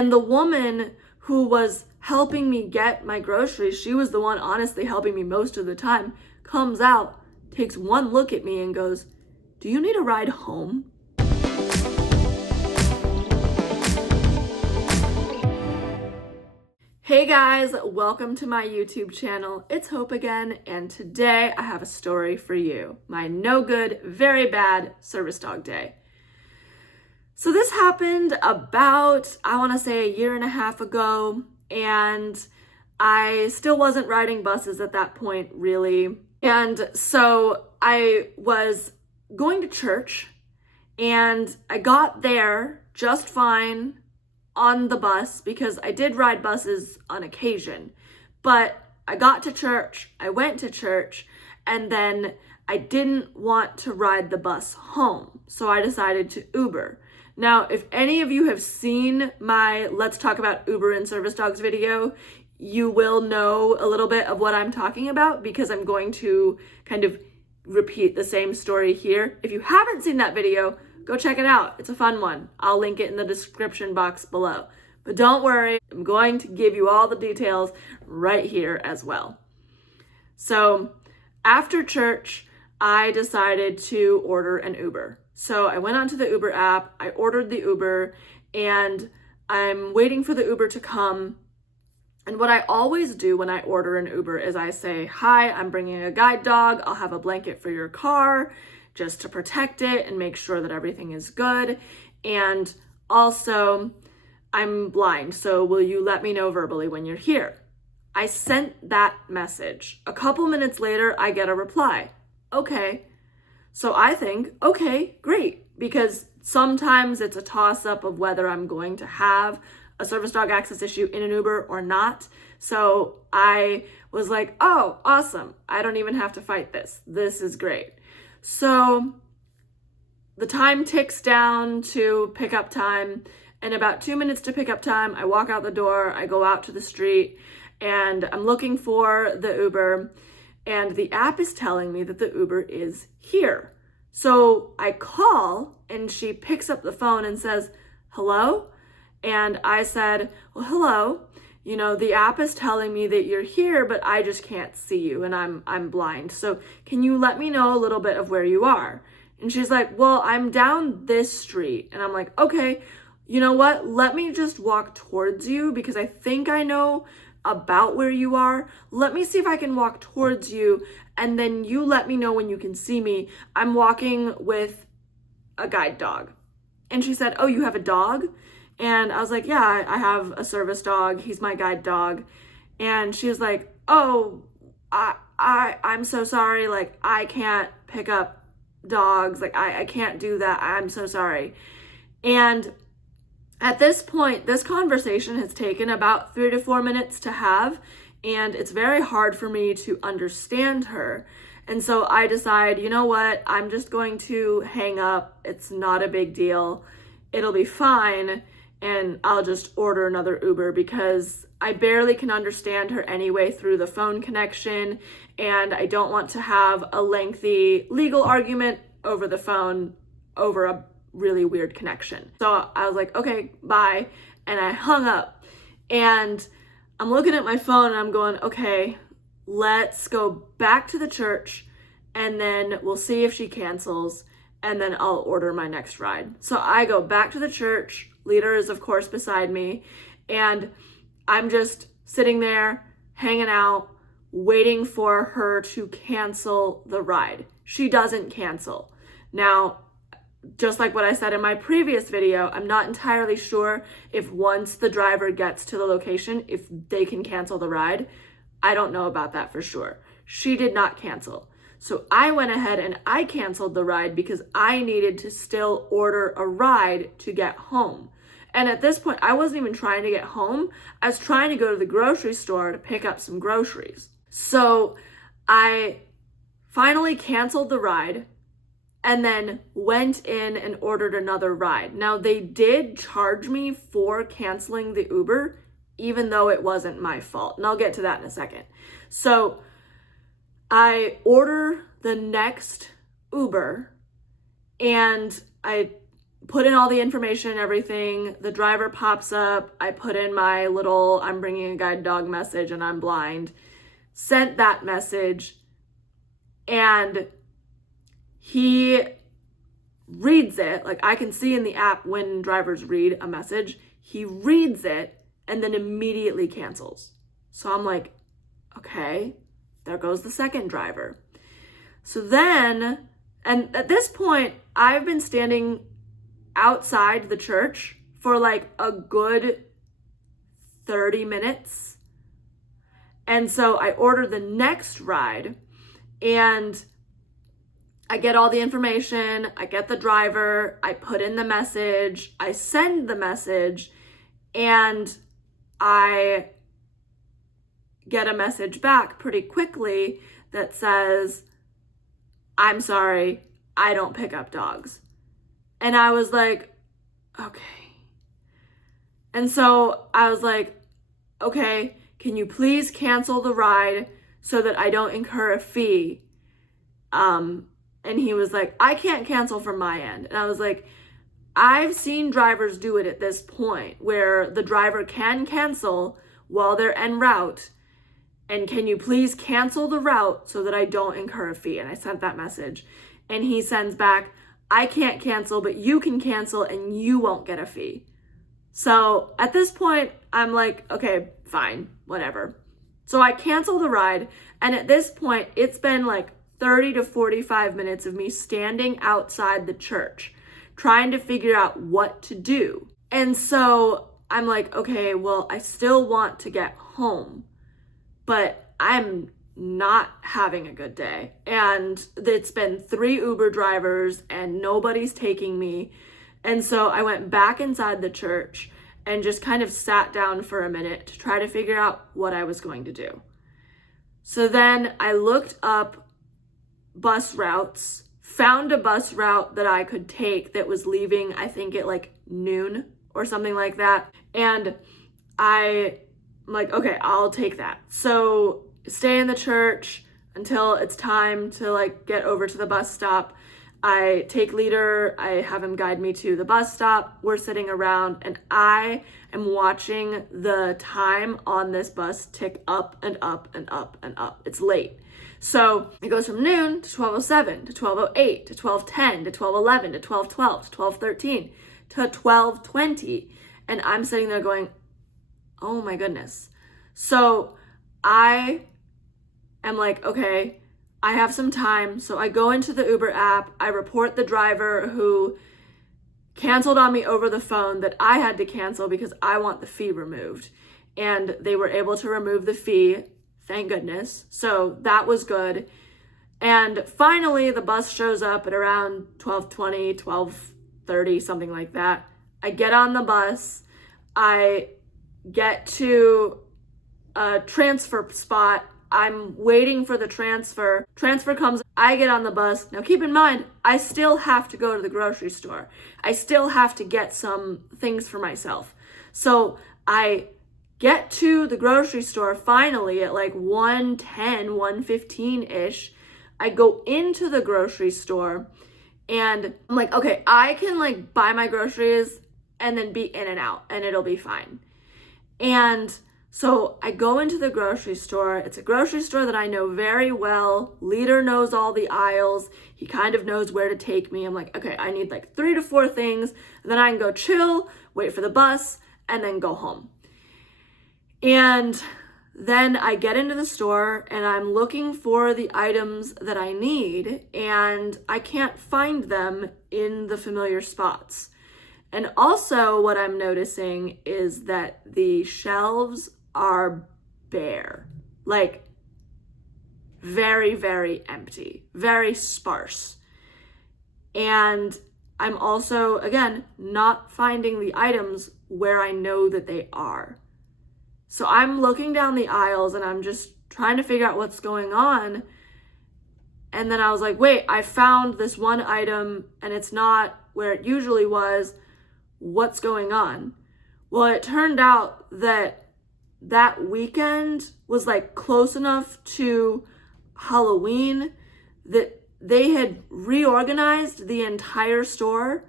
And the woman who was helping me get my groceries, she was the one honestly helping me most of the time, comes out, takes one look at me and goes, "Do you need a ride home?" Hey guys, welcome to my YouTube channel. It's Hope again, and today I have a story for you. My no good, very bad service dog day. So this happened about, I want to say, a year and a half ago, and I still wasn't riding buses at that point, really. And so I was going to church, and I got there just fine on the bus because I did ride buses on occasion. But I got to church, I went to church, and then I didn't want to ride the bus home. So I decided to Uber. Now, if any of you have seen my Let's Talk About Uber and Service Dogs video, you will know a little bit of what I'm talking about because I'm going to kind of repeat the same story here. If you haven't seen that video, go check it out. It's a fun one. I'll link it in the description box below. But don't worry, I'm going to give you all the details right here as well. So after church, I decided to order an Uber. So I went onto the Uber app, I ordered the Uber, and I'm waiting for the Uber to come. And what I always do when I order an Uber is I say, "Hi, I'm bringing a guide dog. I'll have a blanket for your car just to protect it and make sure that everything is good. And also, I'm blind, so will you let me know verbally when you're here?" I sent that message. A couple minutes later, I get a reply. "Okay." So I think, okay, great, because sometimes it's a toss-up of whether I'm going to have a service dog access issue in an Uber or not. So I was like, oh, awesome. I don't even have to fight this. This is great. So the time ticks down to pickup time, and about 2 minutes to pickup time, I walk out the door, I go out to the street, and I'm looking for the Uber, and the app is telling me that the Uber is here. So I call, and she picks up the phone and says, "Hello?" And I said, "Well, hello. You know, the app is telling me that you're here, but I just can't see you, and I'm blind. So can you let me know a little bit of where you are?" And she's like, "Well, I'm down this street." And I'm like, "Okay, you know what? Let me just walk towards you because I think I know about where you are. Let me see if I can walk towards you, and then you let me know when you can see me. I'm walking with a guide dog." And she said, "Oh, you have a dog?" And I was like, "Yeah, I have a service dog. He's my guide dog." And she was like, "Oh, I'm so sorry. Like, I can't pick up dogs. Like, I can't do that. I'm so sorry." And at this point, this conversation has taken about 3 to 4 minutes to have, and it's very hard for me to understand her. And so I decide, you know what? I'm just going to hang up. It's not a big deal. It'll be fine. And I'll just order another Uber because I barely can understand her anyway through the phone connection, and I don't want to have a lengthy legal argument over the phone over a really weird connection. So I was like, okay, bye. And I hung up, and I'm looking at my phone and I'm going, okay, let's go back to the church, and then we'll see if she cancels, and then I'll order my next ride. So I go back to the church. Leader is, of course, beside me, and I'm just sitting there, hanging out, waiting for her to cancel the ride. She doesn't cancel. Now, just like what I said in my previous video, I'm not entirely sure if once the driver gets to the location, if they can cancel the ride. I don't know about that for sure. She did not cancel. So I went ahead and I canceled the ride because I needed to still order a ride to get home. And at this point, I wasn't even trying to get home. I was trying to go to the grocery store to pick up some groceries. So I finally canceled the ride and then went in and ordered another ride. Now, they did charge me for canceling the Uber, even though it wasn't my fault. And I'll get to that in a second. So I order the next Uber, and I put in all the information and everything. The driver pops up. I put in my little, I'm bringing a guide dog message and I'm blind. Sent that message. And he reads it. Like, I can see in the app when drivers read a message. He reads it and then immediately cancels. So I'm like, okay, there goes the second driver. So then, and at this point, I've been standing outside the church for like a good 30 minutes. And so I order the next ride and I get all the information, I get the driver, I put in the message, I send the message, and I get a message back pretty quickly that says, I'm sorry, I don't pick up dogs. And I was like, okay. And so I was like, okay, can you please cancel the ride so that I don't incur a fee? And he was like, I can't cancel from my end. And I was like, I've seen drivers do it at this point where the driver can cancel while they're en route. And can you please cancel the route so that I don't incur a fee? And I sent that message. And he sends back, I can't cancel, but you can cancel and you won't get a fee. So at this point, I'm like, okay, fine, whatever. So I cancel the ride. And at this point, it's been like 30 to 45 minutes of me standing outside the church, trying to figure out what to do. And so I'm like, okay, well, I still want to get home, but I'm not having a good day. And it's been 3 Uber drivers and nobody's taking me. And so I went back inside the church and just kind of sat down for a minute to try to figure out what I was going to do. So then I looked up bus routes, found a bus route that I could take that was leaving, I think at like noon or something like that. And I'm like, okay, I'll take that. So stay in the church until it's time to like get over to the bus stop. I take leader, I have him guide me to the bus stop. We're sitting around and I am watching the time on this bus tick up and up and up and up. It's late. So it goes from noon to 12:07 to 12:08 to 12:10 to 12:11 to 12:12 to 12:13 to 12:20. And I'm sitting there going, oh my goodness. So I am like, okay, I have some time. So I go into the Uber app. I report the driver who canceled on me over the phone that I had to cancel because I want the fee removed. And they were able to remove the fee. Thank goodness. So that was good. And finally, the bus shows up at around 12:20, 12:30, something like that. I get on the bus. I get to a transfer spot. I'm waiting for the transfer. Transfer comes. I get on the bus. Now keep in mind, I still have to go to the grocery store. I still have to get some things for myself. So I get to the grocery store finally at like 1:10, 1:15-ish. I go into the grocery store and I'm like, okay, I can like buy my groceries and then be in and out and it'll be fine. And so I go into the grocery store. It's a grocery store that I know very well. Leader knows all the aisles. He kind of knows where to take me. I'm like, okay, I need like 3 to 4 things. And then I can go chill, wait for the bus, and then go home. And then I get into the store and I'm looking for the items that I need and I can't find them in the familiar spots. And also what I'm noticing is that the shelves are bare, like very, very empty, very sparse. And I'm also, again, not finding the items where I know that they are. So I'm looking down the aisles and I'm just trying to figure out what's going on. And then I was like, wait, I found this one item and it's not where it usually was. What's going on? Well, it turned out that that weekend was like close enough to Halloween that they had reorganized the entire store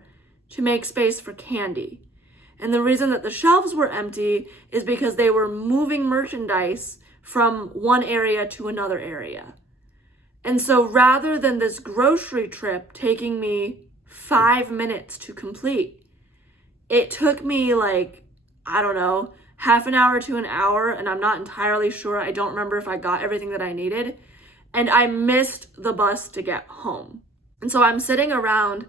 to make space for candy. And the reason that the shelves were empty is because they were moving merchandise from one area to another area. And so rather than this grocery trip taking me 5 minutes to complete, it took me like, I don't know, half an hour to an hour, and I'm not entirely sure. I don't remember if I got everything that I needed. And I missed the bus to get home. And so I'm sitting around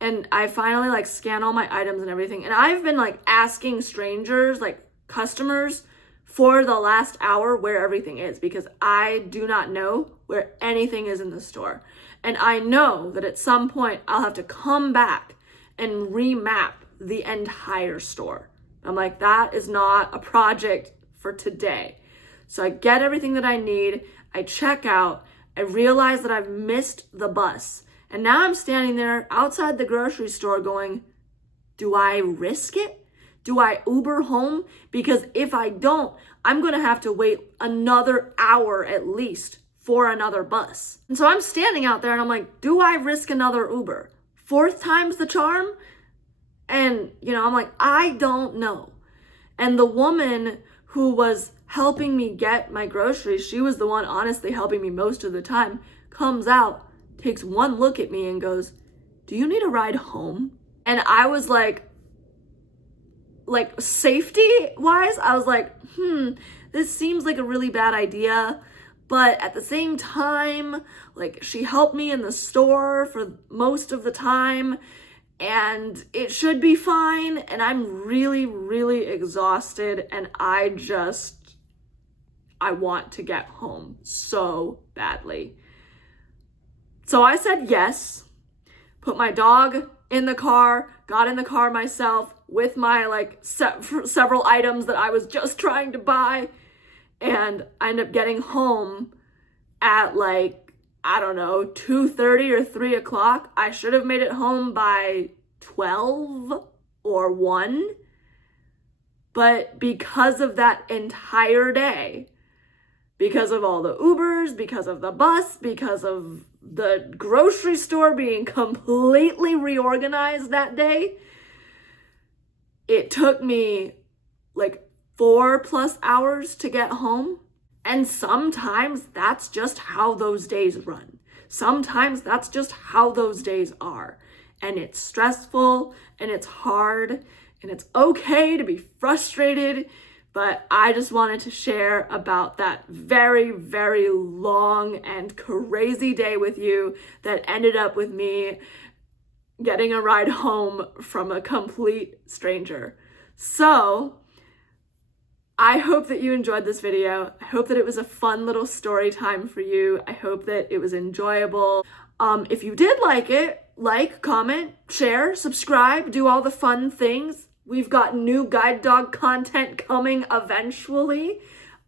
and I finally like scan all my items and everything. And I've been like asking strangers, like customers, for the last hour where everything is, because I do not know where anything is in the store. And I know that at some point I'll have to come back and remap the entire store. I'm like, that is not a project for today. So I get everything that I need. I check out. I realize that I've missed the bus. And now I'm standing there outside the grocery store going, do I risk it? Do I Uber home? Because if I don't, I'm going to have to wait another hour at least for another bus. And so I'm standing out there and I'm like, do I risk another Uber? 4th time's the charm? And, I'm like, I don't know. And the woman who was helping me get my groceries, she was the one honestly helping me most of the time, comes out, takes one look at me and goes, do you need a ride home? And I was like safety wise, I was like, this seems like a really bad idea. But at the same time, like, she helped me in the store for most of the time and it should be fine. And I'm really, really exhausted and I want to get home so badly. So I said yes, put my dog in the car, got in the car myself with my several items that I was just trying to buy, and I ended up getting home at 2:30 or 3 o'clock. I should have made it home by 12 or 1, but because of that entire day, because of all the Ubers, because of the bus, because of the grocery store being completely reorganized that day, it took me 4+ hours to get home. And sometimes that's just how those days run. Sometimes that's just how those days are. And it's stressful and it's hard and it's okay to be frustrated. But I just wanted to share about that very, very long and crazy day with you that ended up with me getting a ride home from a complete stranger. So I hope that you enjoyed this video. I hope that it was a fun little story time for you. I hope that it was enjoyable. If you did like it, comment, share, subscribe, do all the fun things. We've got new guide dog content coming eventually.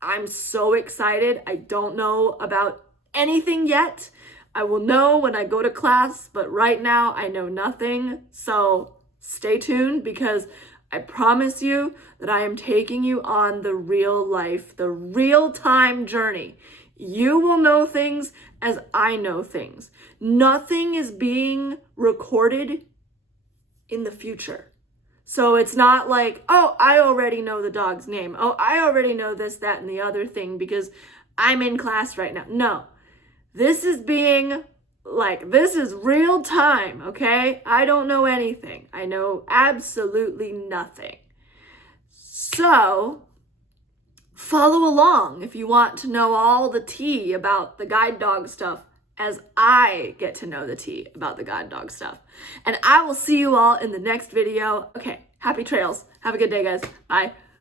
I'm so excited. I don't know about anything yet. I will know when I go to class, but right now I know nothing. So stay tuned because I promise you that I am taking you on the real life, the real-time journey. You will know things as I know things. Nothing is being recorded in the future. So it's not like, oh, I already know the dog's name. Oh, I already know this, that, and the other thing because I'm in class right now. No, this is this is real time, okay? I don't know anything. I know absolutely nothing. So follow along if you want to know all the tea about the guide dog stuff as I get to know the tea about the guide dog stuff. And I will see you all in the next video. Okay, happy trails. Have a good day, guys. Bye.